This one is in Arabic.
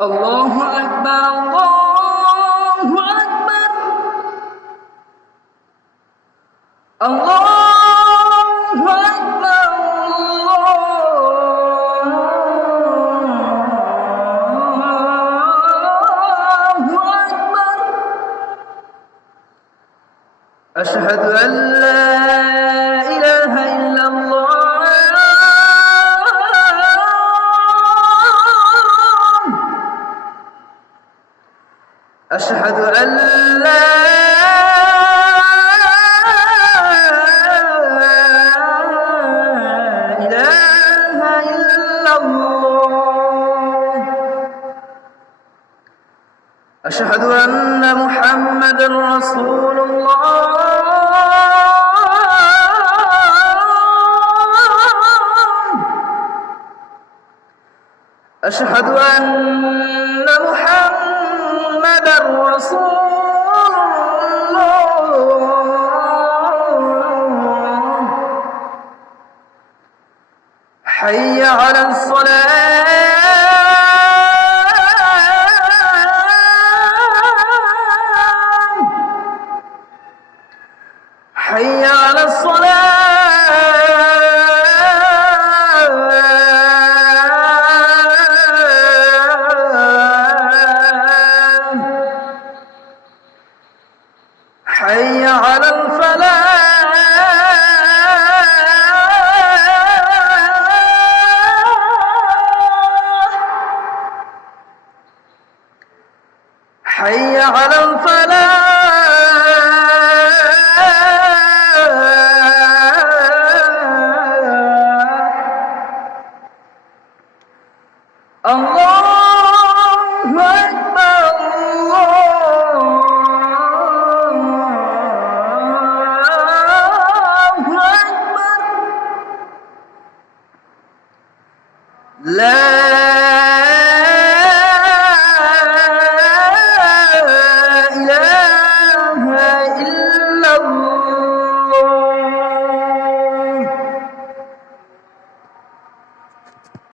الله أكبر الله أكبر الله أكبر الله أكبر أشهد أن لا إله إلا الله أشهد أن لا إله إلا الله أشهد أن محمدا رسول الله أشهد أن محمدا رسول الله حي على الصلاة حي على الصلاة حي على الفلاح حي على الفلاح الله أكبر الله أكبر لا